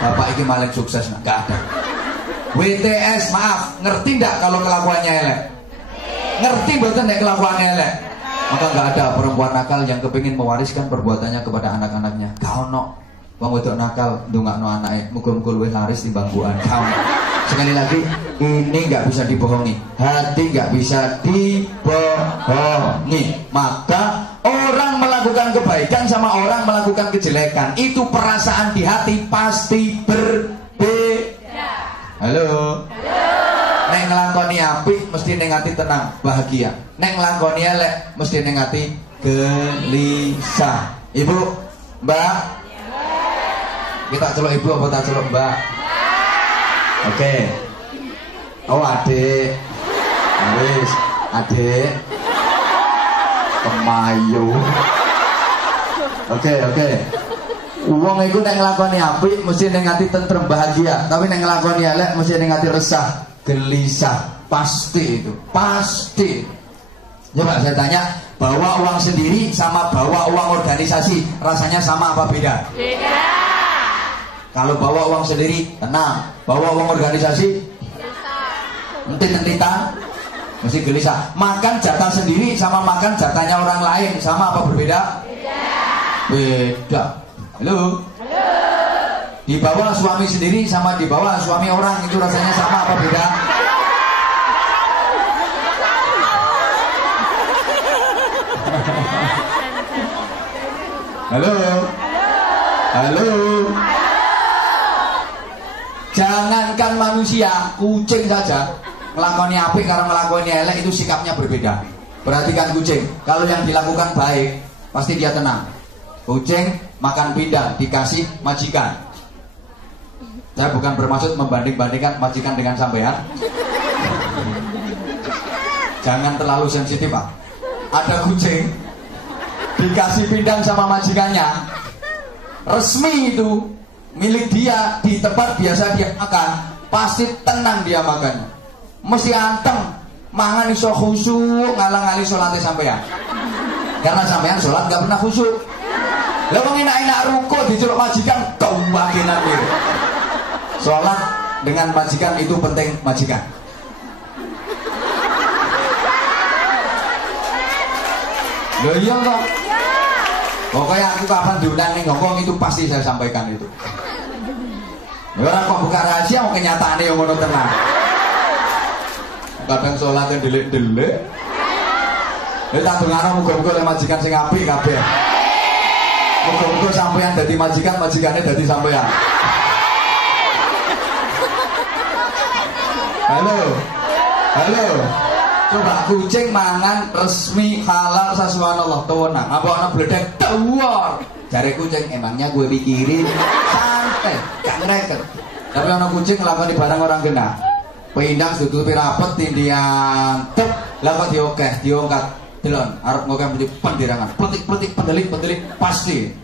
bapak ini maling sukses, nggak ada. WTS, maaf, ngerti nggak kalau kelakuannya elek? Ngerti betul nek kelakuannya elek? Maka nggak ada perempuan nakal yang kepingin mewariskan perbuatannya kepada anak-anaknya. Kau no, wong wedok nakal ndongakno anake, muga-muga luwih laris timbang buan. Kau. Sekali lagi, ini nggak bisa dibohongi. Hati nggak bisa dibohongi. Maka orang melakukan kebaikan sama orang melakukan kejelekan, itu perasaan di hati pasti berbeda. Halo. Nek nglakoni apik mesti ning ati tenang, bahagia. Nek nglakoni elek mesti ning ati gelisah. Ibu, Mbak. Kita celuk ibu apa tak celuk Mbak? Oke. Oh, adik. Wis, adik. Kemayu. Oke. Wong iku nek nglakoni apik mesti ning ati tentrem bahagia, tapi nek nglakoni elek mesti ning ati resah, gelisah. Pasti itu, pasti. Coba saya tanya, bawa uang sendiri sama bawa uang organisasi rasanya sama apa beda? Beda. Kalau bawa uang sendiri tenang, bawa uang organisasi entit-entitan mesti gelisah. Makan jatah sendiri sama makan jatahnya orang lain sama apa berbeda? Beda. Halo. Di bawah suami sendiri sama di bawah suami orang itu rasanya sama apa beda? Halo. Halo. Jangankan manusia, kucing saja ngelakoni apik karo ngelakoni elek itu sikapnya berbeda. Perhatikan kucing, kalau yang dilakukan baik pasti dia tenang. Kucing makan pindang dikasih majikan. Saya bukan bermaksud membanding-bandingkan majikan dengan sampean. Jangan terlalu sensitif, Pak. Ada kucing dikasih pindang sama majikannya, resmi itu milik dia, di tempat biasa dia makan, pasti tenang dia makan. Mesti anteng, mangan iso khusyuk, ngalang-ngali sholatnya sampean. Karena sampean sholat gak pernah khusyuk. Lah wong enak-enak ruko diceluk majikan kewakilan itu. Sholat dengan majikan itu penting majikan. Loh iya kok. Pokoknya aku kapan diundang nih ngomong itu pasti saya sampaikan itu. Orang kok buka rahasia mau kenyataannya yang ngono tenang. Kadang sholatnya delik-delik. Lah tak dongano muga-muga oleh majikan sing apik kabeh. Muga-muga sampeyan dadi majikan, majikannya dadi sampeyan. Halo. Coba kucing mangan resmi halal sasuwanallah tuwenang. Apa ana bledek tuwor. Jare kucing emangnya gue pikirin santai, gak ngereket. Tapi ana kucing nglakoni barang orang kena. Pindang ditutupi rapet tindian. Lah kok diokeh, diongkat. Delon arep ngokeh mesti pendirangan. Pletik-pletik pendelik pasti.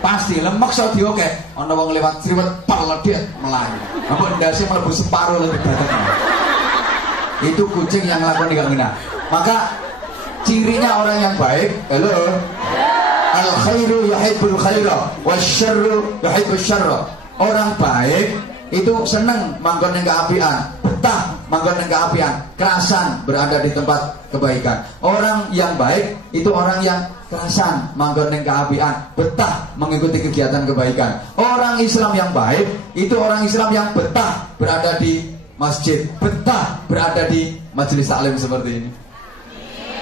Pasti lemak so diokeh. Ana wong lewat sriwet perledet melayu. Apa ndase mlebu separuh lho badannya. Itu kucing yang nglakoni gak ngena. Maka cirinya orang yang baik, halo. Al khairu yuhibbul khaira wasyarru yuhibbus syarra. Orang baik itu seneng manggon ning keapian, betah manggon ning keapian, kerasan berada di tempat kebaikan. Orang yang baik itu orang yang kerasan manggon ning keapian, betah mengikuti kegiatan kebaikan. Orang Islam yang baik itu orang Islam yang betah berada di masjid, betah berada di majelis taklim seperti ini.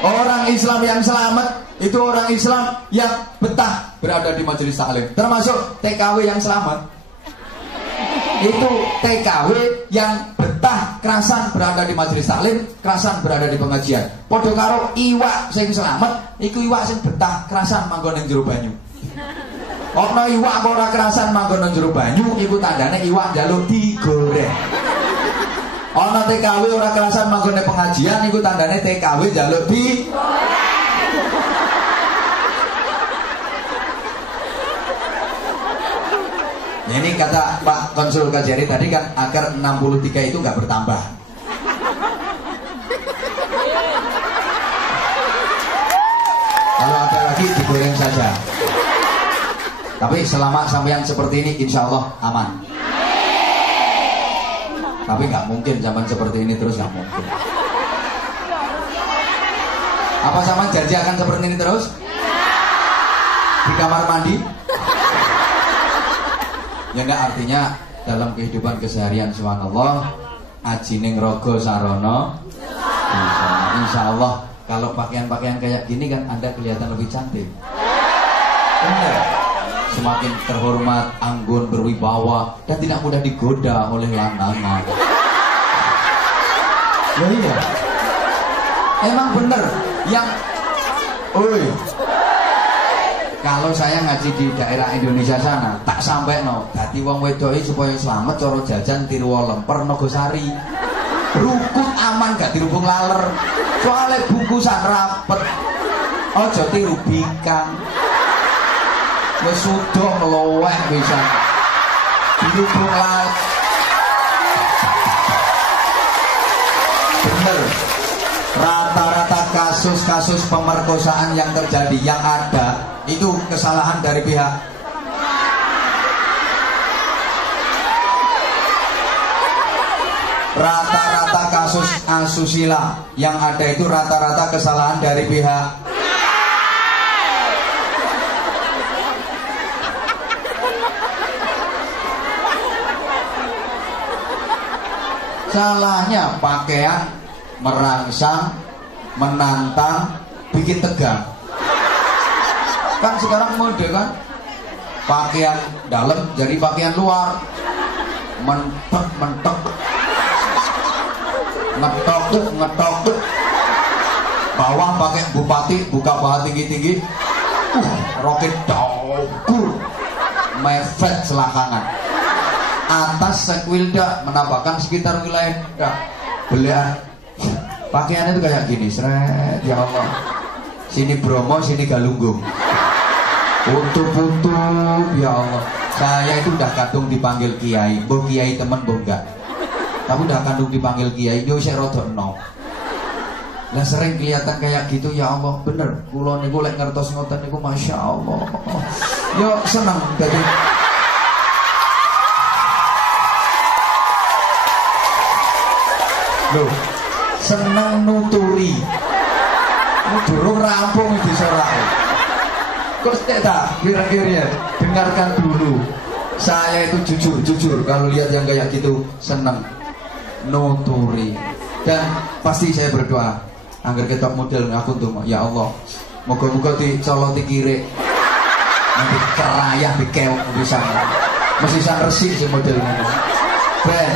Orang Islam yang selamat itu orang Islam yang betah berada di majelis taklim. Termasuk TKW yang selamat. Itu TKW yang betah kerasan berada di majelis taklim, kerasan berada di pengajian. Padha karo iwak sing selamat, iku iwak sing betah kerasan manggon ning jero banyu. Ana iwak kok ora kerasan manggon ning jero banyu, iku tandane iwak njaluk digoreng. Ana TKW ora kerasan manggon ning pengajian, iku tandane TKW njaluk digoreng. Ini kata Pak Konsul Kajari tadi kan akar 63 itu nggak bertambah. Kalau ada lagi digoreng saja. Tapi selama sampean seperti ini insya Allah aman. Tapi nggak mungkin zaman seperti ini terus, nggak mungkin. Apa sama janji akan seperti ini terus? Di kamar mandi? Ya enggak, artinya dalam kehidupan keseharian subhanallah aji ning rogo sarono. Insya Allah kalau pakaian-pakaian kayak gini kan Anda kelihatan lebih cantik. Benar. Semakin terhormat, anggun, berwibawa, dan tidak mudah digoda oleh lanangan. Ya iya. Emang bener yang kalau saya ngaji di daerah Indonesia sana, tak sampai no, dadi wong wedok supaya selamat coro jajan tiru lemper Nogosari. Rukun aman gak dirubung laler. Soalnya bungkusan rapet. Ojo tiru bikang. Wes sudah ngeloweh bisa dirubung laler. Bener. Rata-rata kasus-kasus pemerkosaan yang terjadi yang ada itu kesalahan dari pihak rata-rata kasus asusila yang ada itu rata-rata kesalahan dari pihak salahnya pakaian merangsang, menantang, bikin tegang. Kan sekarang mode kan pakaian dalam jadi pakaian luar, mentok ngetok bawah pakai bupati buka paha tinggi roket daukur mefet selakangan, atas sekwilda menampakkan sekitar wilayah belian pakaiannya itu kayak gini, seret, ya Allah, sini Bromo, sini Galunggung, putu, ya Allah. Saya itu udah kadung dipanggil kiai, boh kiai temen boh enggak, tapi udah kadung dipanggil kiai, yo saya rodok no. Lah sering kelihatan kayak gitu, ya Allah, bener. Kulo niku lek ngertos ngoten niku masya Allah, yo seneng jadi. Loh, seneng nuturi. Durung rampung di sorak. Kok tak kira-kira dengarkan dulu. Saya itu jujur kalau lihat yang kayak gitu seneng nuturi. Dan pasti saya berdoa agar ketok model aku tuh, ya Allah, moga-moga dicoloti kiri. Nanti cerayah dikewok bisa. Mesti sang resik sih modelnya. Ben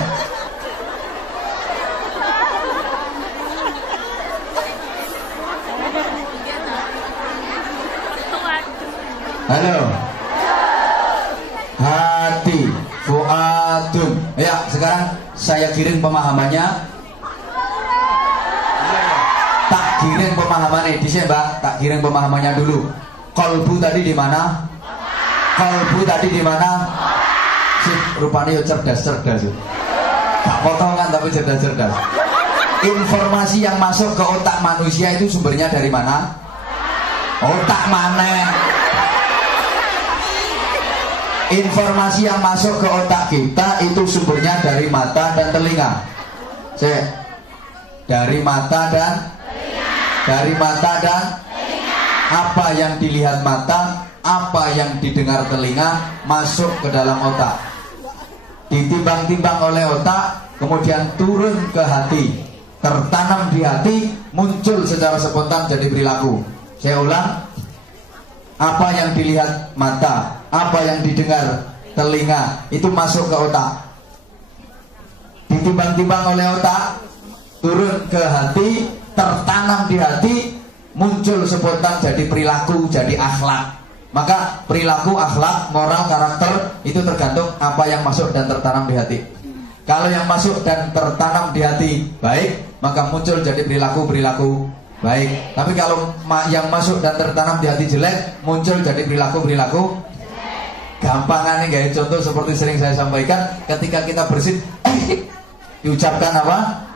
halo, hati, fuadun. Ya, sekarang saya kirim pemahamannya. Tak kirim pemahamannya di sini, Mbak. Tak kirim pemahamannya dulu. Kolbu tadi di mana? Kolbu tadi di mana? Rupanya yo cerdas. Tak potongan tapi cerdas. Informasi yang masuk ke otak manusia itu sumbernya dari mana? Otak mana? Informasi yang masuk ke otak kita itu sumbernya dari mata dan telinga. Dari mata dan apa yang dilihat mata, apa yang didengar telinga masuk ke dalam otak. Ditimbang-timbang oleh otak, kemudian turun ke hati, tertanam di hati, muncul secara spontan jadi perilaku. Saya ulang. Apa yang dilihat mata, apa yang didengar telinga, itu masuk ke otak. Ditimbang-timbang oleh otak, turun ke hati, tertanam di hati, muncul spontan jadi perilaku, jadi akhlak. Maka perilaku, akhlak, moral, karakter itu tergantung apa yang masuk dan tertanam di hati. Kalau yang masuk dan tertanam di hati baik, maka muncul jadi perilaku baik. Tapi kalau yang masuk dan tertanam di hati jelek, muncul jadi perilaku gampangannya gaya contoh seperti sering saya sampaikan, ketika kita bersin diucapkan apa?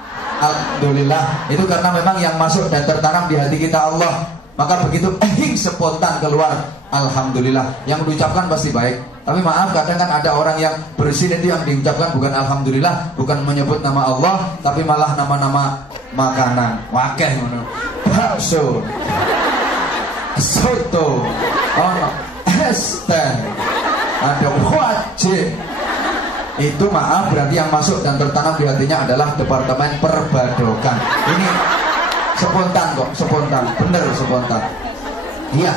Alhamdulillah. Itu karena memang yang masuk dan tertanam di hati kita Allah Maka begitu spontan keluar, alhamdulillah. Yang diucapkan pasti baik. Tapi maaf, kadang kan ada orang yang bersin itu yang diucapkan bukan alhamdulillah, bukan menyebut nama Allah, tapi malah nama-nama makanan. Wakeh ngono. Bakso, soto, es teh, ada wajib. Itu maaf, berarti yang masuk dan tertanam di hatinya adalah departemen perbadokan. Ini spontan kok, spontan, bener spontan. Iya,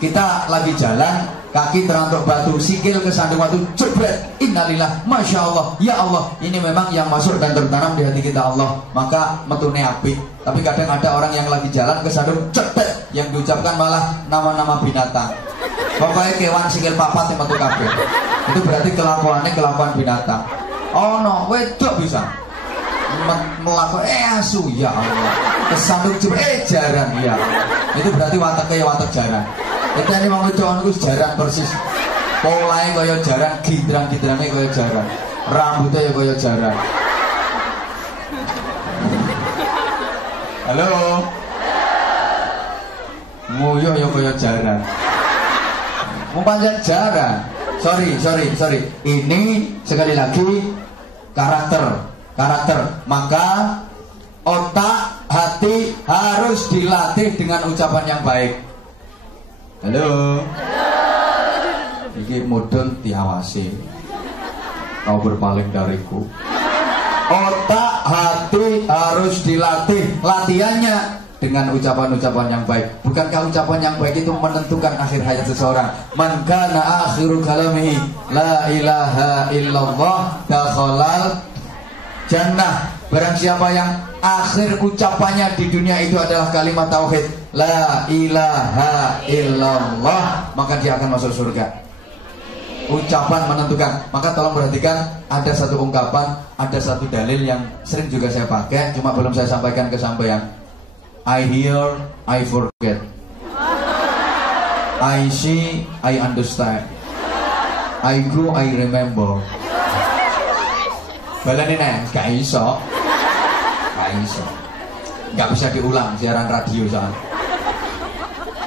kita lagi jalan, kaki terantuk batu, sikil kesandung batu, jebret, innalillah, masya Allah, ya Allah. Ini memang yang masuk dan tertanam di hati kita Allah, maka metune apik. Tapi kadang ada orang yang lagi jalan kesandung, jebret, yang diucapkan malah nama-nama binatang. Pokoknya kewan sikil papat yang metu kabeh. Itu berarti kelakuannya kelakuan binatang. Oh no, wedok bisa melakukan asu, ya Allah. Kesandung jebret, jaran, ya. Itu berarti wataknya watak jaran. Kita ini mau ngejauhan itu jaran persis. Polanya kaya jaran, gidrang-gidrangnya kaya jaran, rambutnya ya kaya jaran. Halo. Nguyuh ya kaya jaran. Mau panjang jaran. Sorry. Ini sekali lagi karakter. Maka otak, hati harus dilatih dengan ucapan yang baik. Halo. Iki mudun diawasi. Kau berpaling dariku. Otak, hati harus dilatih. Latihannya dengan ucapan-ucapan yang baik. Bukankah ucapan yang baik itu menentukan akhir hayat seseorang? Man kana akhiru kalamihi la ilaha illallah dakhalal jannah. Barang siapa yang akhir ucapannya di dunia itu adalah kalimat tauhid, la ilaha illallah, maka dia akan masuk surga. Ucapan menentukan. Maka tolong perhatikan, ada satu ungkapan, ada satu dalil yang sering juga saya pakai, cuma belum saya sampaikan ke sampean. I hear, I forget. I see, I understand. I go, I remember. Balane nek gak iso. Gak bisa diulang siaran radio soal.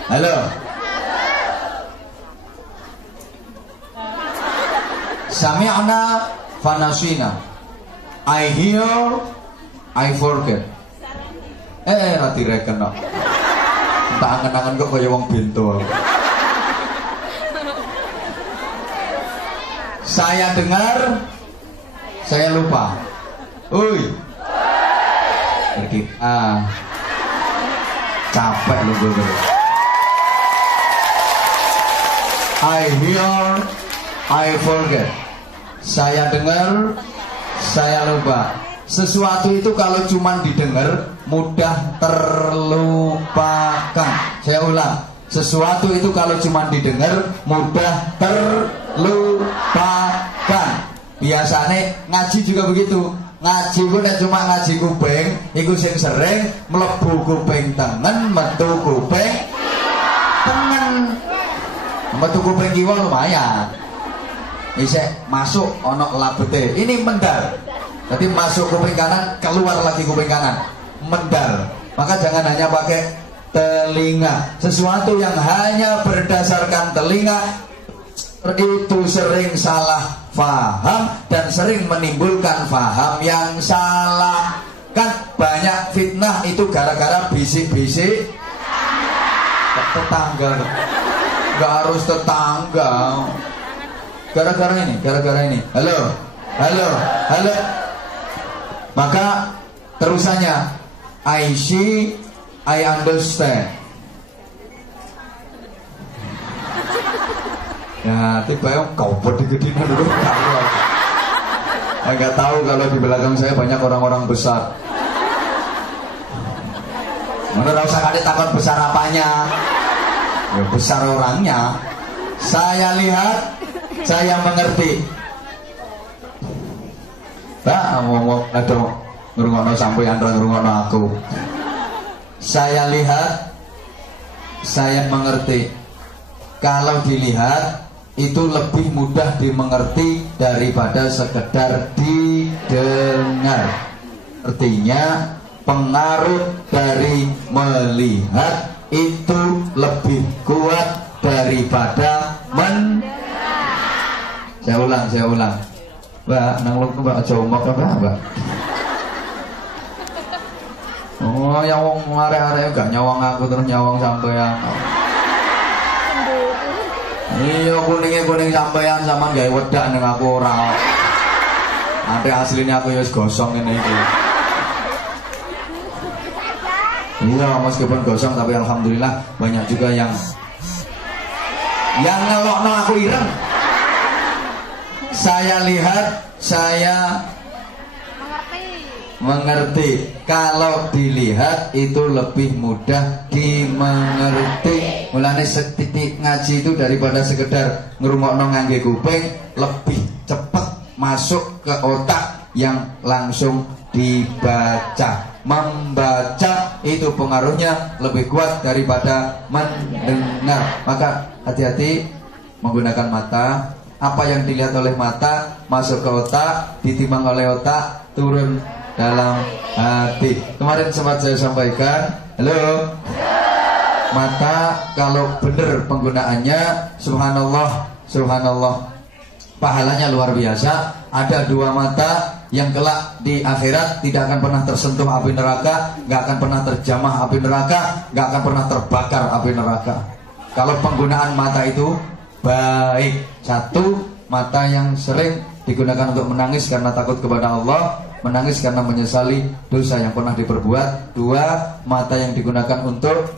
Halo. Sami'na fanasina. I hear, I forget. Rati reken kok. Tak angen-angen kok kaya wong bento. Saya dengar, saya lupa. Uy. Pergi. Capek lu gue. I hear, I forget. Saya dengar, saya lupa. Sesuatu itu kalau cuma didengar mudah terlupakan. Saya ulang, sesuatu itu kalau cuma didengar mudah terlupakan. Biasanya ngaji juga begitu. Ngaji ku nek cuma ngaji kuping, iku sing sering mlebu kuping tengen, metu kuping tengen. Metu kuping kiwa lumayan. Isek masuk ono labete. Ini mendal. Jadi masuk kuping kanan, keluar lagi kuping kanan, mendal. Maka jangan hanya pakai telinga. Sesuatu yang hanya berdasarkan telinga itu sering salah faham dan sering menimbulkan faham yang salah. Kan banyak fitnah itu gara-gara bisik-bisik tetangga. Gak harus tetangga. Gara-gara ini. Halo. Maka terusannya, I see, I understand. Ya, tiba-tiba kau gede-gedean dulu. Saya nggak tahu kalau di belakang saya banyak orang-orang besar. Mana usah kali takut besar apanya? Ya besar orangnya. Saya lihat, saya mengerti. Ngomong aduh ngrungokno sampeyan ora ngrungokno aku. Saya lihat, saya mengerti. Kalau dilihat itu lebih mudah dimengerti daripada sekedar didengar. Artinya pengaruh dari melihat itu lebih kuat daripada Saya ulang. Mbak, nang lu Mbak aja omong apa, Mbak? Oh, yang wong arek-arek gak nyawang aku terus nyawang sampean. Iya, kuning sampean sampean gawe wedak ning aku ora. Ate aslinya aku ya wis gosong ngene iki. Iya, meskipun gosong tapi alhamdulillah banyak juga yang ngelokno aku ireng. Saya lihat, saya mengerti. Kalau dilihat itu lebih mudah dimengerti. Mulane setitik ngaji itu daripada sekedar ngrungokno ngangge kuping, lebih cepet masuk ke otak yang langsung dibaca. Membaca itu pengaruhnya lebih kuat daripada mendengar. Maka hati-hati menggunakan mata. Apa yang dilihat oleh mata masuk ke otak, ditimbang oleh otak, turun dalam hati. Kemarin sempat saya sampaikan, halo, mata kalau benar penggunaannya, subhanallah, pahalanya luar biasa. Ada dua mata yang kelak di akhirat tidak akan pernah tersentuh api neraka, gak akan pernah terjamah api neraka, gak akan pernah terbakar api neraka. Kalau penggunaan mata itu baik. Satu, mata yang sering digunakan untuk menangis karena takut kepada Allah, menangis karena menyesali dosa yang pernah diperbuat. Dua, mata yang digunakan untuk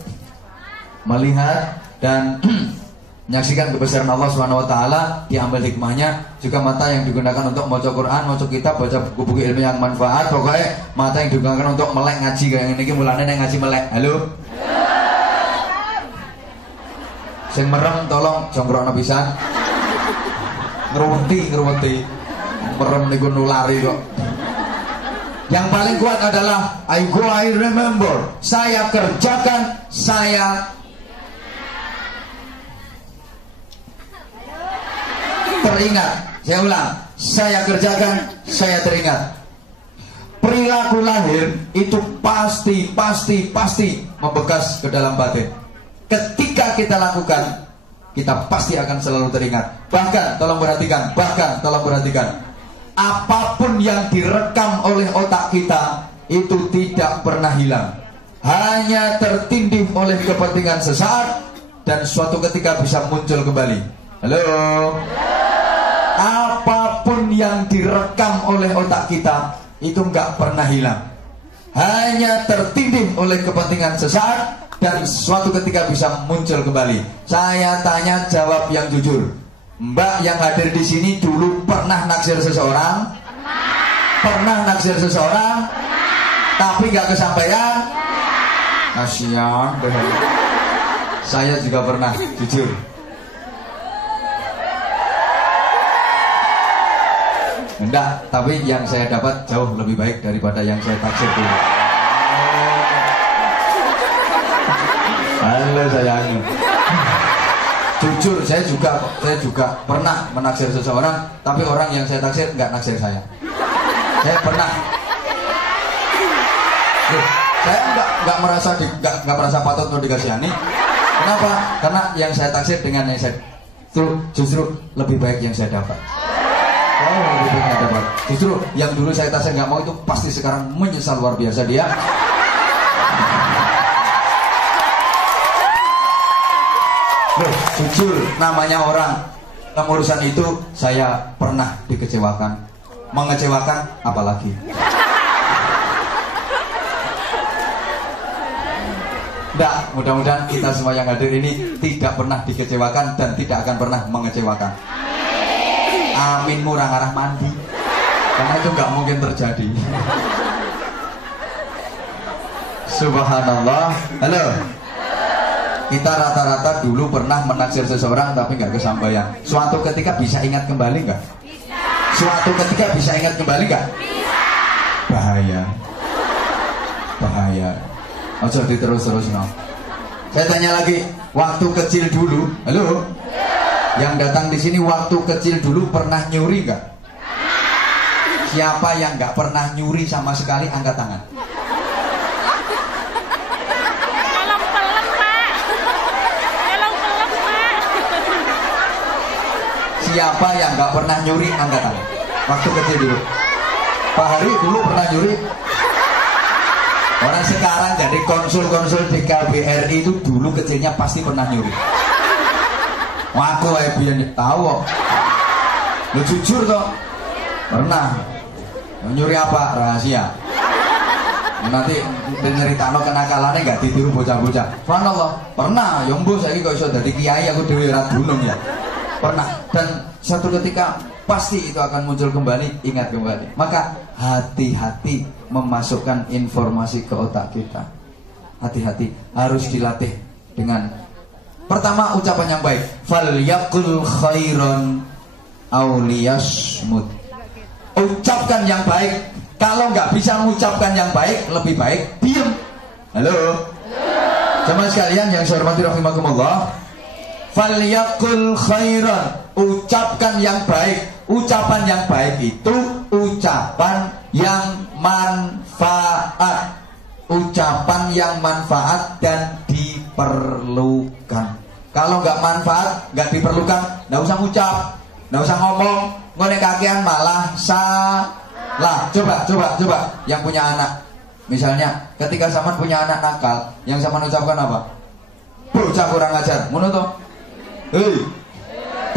melihat dan menyaksikan kebesaran Allah SWT, diambil hikmahnya. Juga mata yang digunakan untuk baca Quran, baca kitab, baca buku-buku ilmu yang manfaat. Pokoknya mata yang digunakan untuk melek ngaji. Kayak ini mulane yang ngaji melek. Halo? Sing merem tolong jongkrokno pisan. Ngeruweti. Merem niku nulari kok. Yang paling kuat adalah I remember. Saya kerjakan, saya teringat. Saya ulang, saya kerjakan, saya teringat. Perilaku lahir itu pasti membekas ke dalam batin. Ketika kita lakukan, kita pasti akan selalu teringat. Bahkan, tolong perhatikan, apapun yang direkam oleh otak kita itu tidak pernah hilang, hanya tertindih oleh kepentingan sesaat dan suatu ketika bisa muncul kembali. Halo? Apapun yang direkam oleh otak kita itu nggak pernah hilang, hanya tertindih oleh kepentingan sesaat dan suatu ketika bisa muncul kembali. Saya tanya, jawab yang jujur. Mbak yang hadir di sini dulu pernah naksir seseorang? Pernah naksir seseorang? Tapi nggak kesampaian? Kasihan. Saya juga pernah, jujur. Enggak, tapi yang saya dapat jauh lebih baik daripada yang saya taksir dulu. Halo sayang. Jujur, saya juga pernah menaksir seseorang, tapi orang yang saya taksir nggak naksir saya. Saya pernah. Saya nggak merasa patut untuk dikasihani. Kenapa? Karena yang saya taksir dengan yang saya justru lebih baik yang saya dapat. Oh, lebih baik yang dapat. Justru yang dulu saya taksir nggak mau itu pasti sekarang menyesal luar biasa dia. Loh, jujur, namanya orang dalam urusan itu saya pernah dikecewakan, mengecewakan apalagi. Enggak, mudah-mudahan kita semua yang hadir ini tidak pernah dikecewakan dan tidak akan pernah mengecewakan. Amin murah arah mandi, karena itu nggak mungkin terjadi. Subhanallah. Halo. Kita rata-rata dulu pernah menaksir seseorang tapi nggak kesampaian. Suatu ketika bisa ingat kembali nggak? Suatu ketika bisa ingat kembali nggak? Bahaya. Ojo diterus-terus no. Saya tanya lagi, waktu kecil dulu, halo? Yang datang di sini waktu kecil dulu pernah nyuri nggak? Siapa yang nggak pernah nyuri sama sekali angkat tangan? Siapa yang nggak pernah nyuri angkat tangan? Waktu kecil dulu. Pak Hari dulu pernah nyuri. Orang sekarang jadi konsul-konsul di KBRI itu dulu kecilnya pasti pernah nyuri. Wah, aku biar tahu kok. Lu jujur toh? Pernah. Nyuri apa? Rahasia. Nanti nyeritakno kenakalannya nggak ditiru bocah-bocah. Subhanallah, pernah. Yang bos saya kok iso dadi kiai aku dhewe ora dunung ya. Pernah. Dan satu ketika pasti itu akan muncul kembali, ingat kembali. Maka hati-hati memasukkan informasi ke otak kita. Hati-hati, harus dilatih dengan pertama ucapan yang baik. Falyaqul khairan aw liyasmut. Ucapkan yang baik. Kalau nggak bisa mengucapkan yang baik, lebih baik diam. Halo. Jemaah sekalian yang saya hormati rahimakumullah. Falyaqul khairan. Ucapkan yang baik. Ucapan yang baik itu ucapan yang manfaat. Ucapan yang manfaat dan diperlukan. Kalau nggak manfaat, nggak diperlukan, nggak usah ngucap, nggak usah ngomong. Ngone kakean malah salah. Coba yang punya anak. Misalnya ketika zaman punya anak nakal, yang zaman ucapkan apa? Bocah kurang ajar. Ngono to? Hei.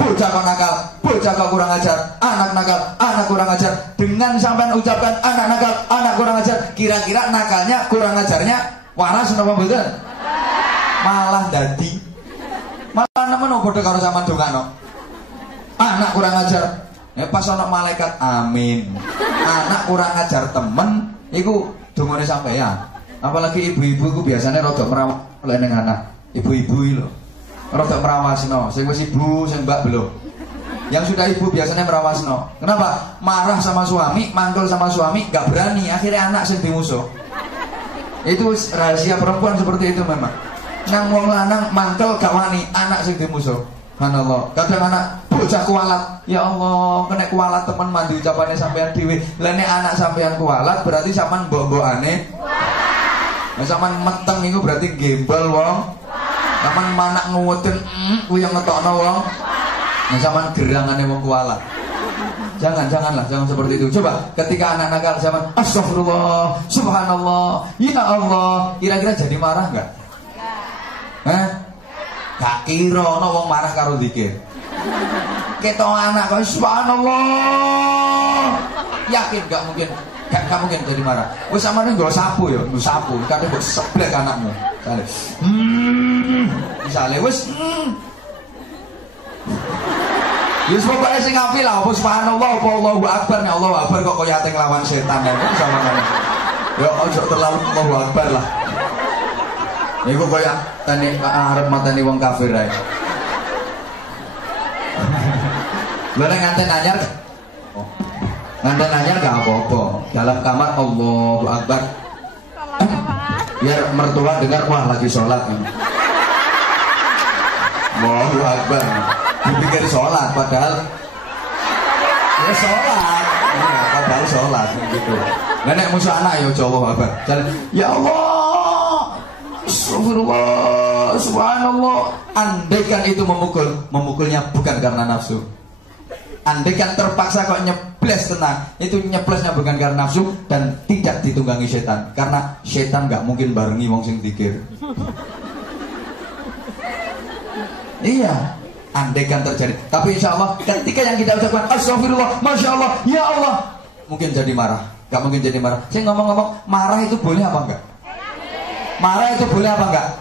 Bocah kok nakal, bocah kok kurang ajar, anak nakal, anak kurang ajar. Dengan sampean ucapkan anak nakal, anak kurang ajar, kira-kira nakalnya, kurang ajarnya waras napa mboten? Malah dadi. Malah nemen padha karo sampean dongakno. Anak kurang ajar. Pas ana malaikat amin. Anak kurang ajar temen iku dongane sampean. Apalagi ibu-ibu iku biasanya rada merawat ning anak. Ibu-ibu iki lho. Rada merawasno, sing wis ibu, sing mbak belum. Yang sudah ibu biasanya merawasno. Kenapa? Marah sama suami, mantul sama suami, gak berani. Akhirnya anak sing dimusuh. Itu rahasia perempuan seperti itu memang. Nang wong lanang mantul gak wani, anak sing dimusuh. Subhanallah. Kadang anak bocah kualat. Ya Allah, kena kualat temen mandi ucapannya sampean dhewe. Lah nek anak sampean kualat berarti sampean mbok-mbokane. Nah, sampean meteng iku berarti gembel wong. Sampean manak nguweden kuwi yang ngetokno wong. Nah, sampean gerangane wong kualat. Janganlah, jangan seperti itu. Coba ketika anak nakal zaman astagfirullah, subhanallah, ya Allah, kira-kira jadi marah enggak? Hah? Gak kira ana wong marah karo zikir. Ketok anak kok subhanallah. Yakin gak mungkin. Gak mungkin jadi marah. Wis sampeyan nggo sapu ya, nggo sapu, kadang mbok seblek anakmu. Misale wis Yus pokoknya sing apil lah, apa subhanallah, apa Allahu Akbar. Nek Allahu Akbar kok kaya ate nglawan setan ya sama. Ya ojo terlalu Allahu Akbar lah. Niku kaya tani arep mateni wong kafir ae. Lha nek nganten anyar. Oh. Nganten anyar gak apa-apa. Dalam kamar Allahu Akbar. Biar mertua dengar wah lagi sholat. Allahu Akbar. Dipikir sholat padahal ya sholat. Ya, padahal sholat gitu. Nenek musuh anak ya Allahu Akbar. Ya Allah. Astagfirullah, subhanallah. Andaikan itu memukulnya bukan karena nafsu. Andaikan terpaksa kok nyebles tenang, itu nyeblesnya bukan karena nafsu dan tidak ditunggangi setan. Karena setan gak mungkin barengi wong sing zikir. Iya, andaikan terjadi. Tapi insya Allah ketika yang kita ucapkan astagfirullah, masya Allah, ya Allah, mungkin jadi marah. Gak mungkin jadi marah. Saya ngomong-ngomong, marah itu boleh apa enggak? Marah itu boleh apa enggak?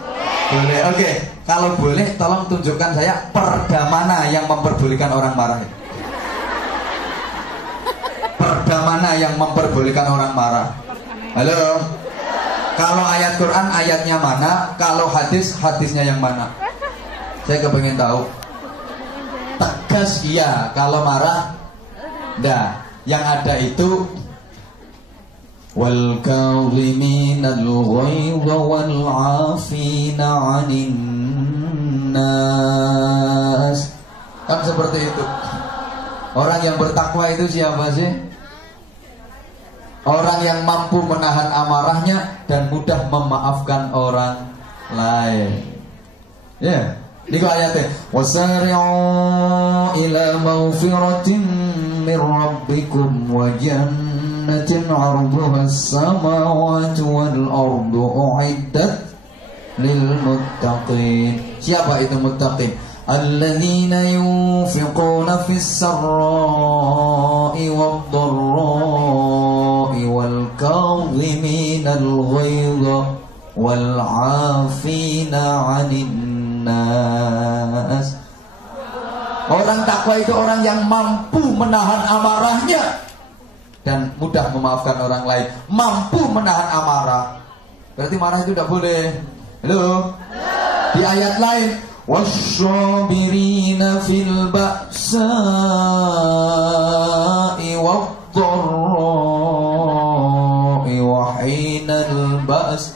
Boleh. Oke. Kalau boleh tolong tunjukkan saya perda mana yang memperbolehkan orang marah. Perda mana yang memperbolehkan orang marah? Halo. Kalau ayat Quran ayatnya mana? Kalau hadis hadisnya yang mana? Saya kepengen tahu. Tegas iya, kalau marah enggak. Yang ada itu wal kadhiminal ghaidha wal 'afina 'anil nas. Kan seperti itu. Orang yang bertakwa itu siapa sih? Orang yang mampu menahan amarahnya dan mudah memaafkan orang lain. Ya. Niku ayatnya wasari'u ila maghfiratin min rabbikum wa jannatin 'arduha as-samawati wal ardu u'iddat lil muttaqin. Siapa itu muttaqin? Alladzina yunfiquna fis sarra'i wad dharra'i wal kadhimina al ghaidha wal 'afina 'anil nas. Orang takwa itu orang yang mampu menahan amarahnya dan mudah memaafkan orang lain. Mampu menahan amarah. Berarti marah itu tidak boleh. Halo? Di ayat lain, wasyabirina fil ba'sa'i wad-dharra'i wa hinal ba's.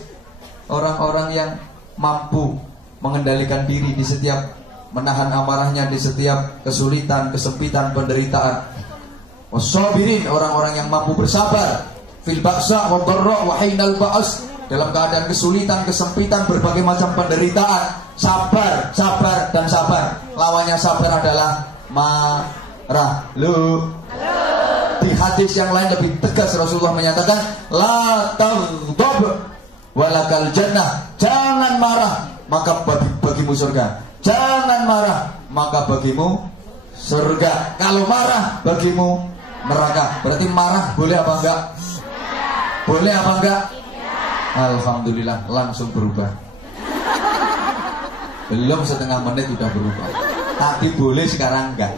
Orang-orang yang mampu mengendalikan diri di setiap menahan amarahnya di setiap kesulitan, kesempitan, penderitaan. Wassabirin, orang-orang yang mampu bersabar fil ba'sa wa dharra wa hinal ba's, dalam keadaan kesulitan, kesempitan, berbagai macam penderitaan. Sabar, sabar dan sabar. Lawannya sabar adalah marah. Halo. Di hadis yang lain lebih tegas Rasulullah menyatakan la taghdab walakal jannah. Jangan marah, maka bagimu surga. Jangan marah, maka bagimu surga. Kalau marah, bagimu neraka. Berarti marah boleh apa enggak? Boleh apa enggak? Alhamdulillah, langsung berubah. Belum setengah menit sudah berubah. Tadi boleh, sekarang enggak.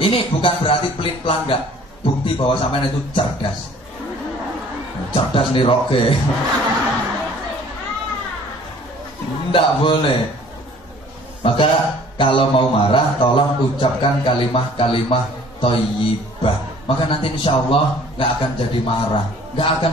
Ini bukan berarti pelit-pelan, enggak. Bukti bahwa sampean itu cerdas. Cerdas nih roke. Enggak boleh. Maka kalau mau marah, tolong ucapkan kalimah-kalimah thayyibah. Maka nanti insya Allah nggak akan jadi marah, nggak akan